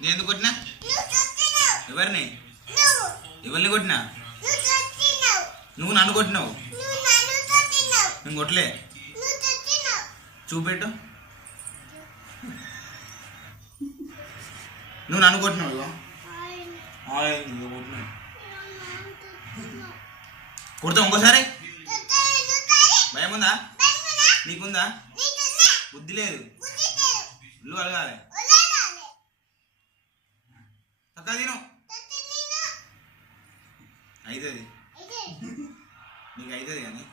నేను ఎందుకు కొట్టినా? ఎవరిని ఎవరిని కొట్టినా? నువ్వు నన్ను కొట్టినావు. నేను కొట్టలే. చూపెట్టు. నువ్వు నన్ను కొట్టినావు. కొట్టినావు. కొడతావు ఇంకోసారి? భయం ఉందా నీకుందా? బుద్ధి లేదు. ఇల్లు అడగాలి. తక్క తిను అవుతుంది. నీకు అవుతుంది కానీ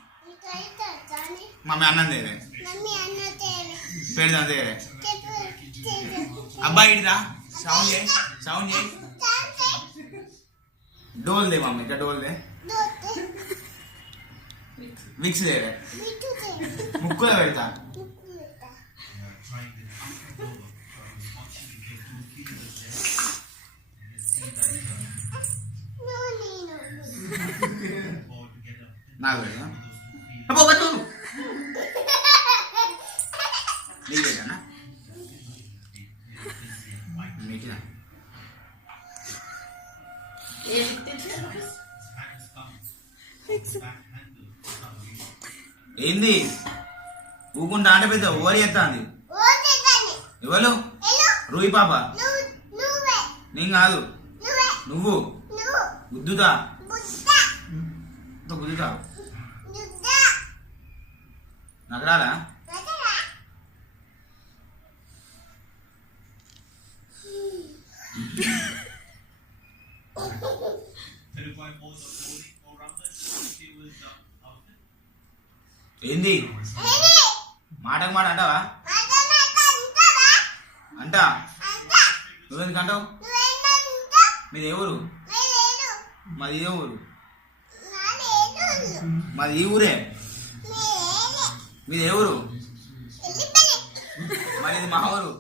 మమ్మీ అన్నం తేరే పెడదాం తేరే. అబ్బాయి ఇడిదా సౌండ్ చేయి. సౌండ్ చేయి. డోల్ దే మమ్మీ. ఇట్లా డోల్ దే. విక్స్ తేరే. ముక్కులో పెడతా. నాకు పెడతా. అబ్బో కట్టు. నీకు పెట్టానా? నీటినా? ఏంది ఊకుంటా అంటే పెద్ద ఓరి ఎత్తాంది. ఎవరు? రూయి పాప. నేను కాదు. నువ్వు గుద్దుతా. గుద్దుతా. నాకు రాలా? ఏంది మాటకు మాట అంటావా? అంటా. నువ్వెందుకు అంటావు? మీది ఏ ఊరు? మాది ఏ ఊరు? మాది ఈ ఊరే. మీది ఏ ఊరు? మరి ఇది మా ఊరు.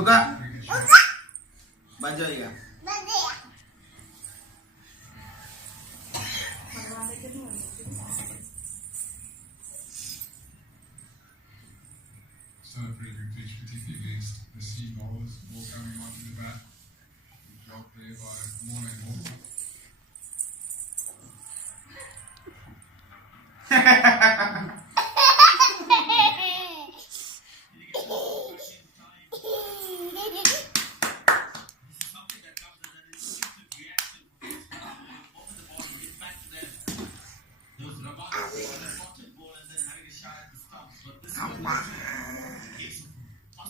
ఒక బంజాయిగా Still a pretty good pitch, particularly against the seam bowlers. Ball coming up in the bat. Good job there by Morning Moore.